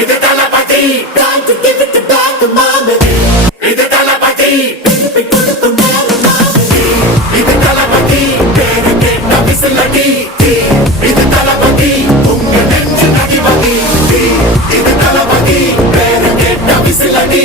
இது தளபதி, time to give it back to mama. இது தளபதி, திருப்பி கொடுக்கும் நேரம் மாமி. இது தளபதி, பேரு கேட்ட விசிலடி. இது தளபதி, உங்க நெஞ்சு அதிபதி. இது தளபதி, பேரு கேட்ட விசிலடி.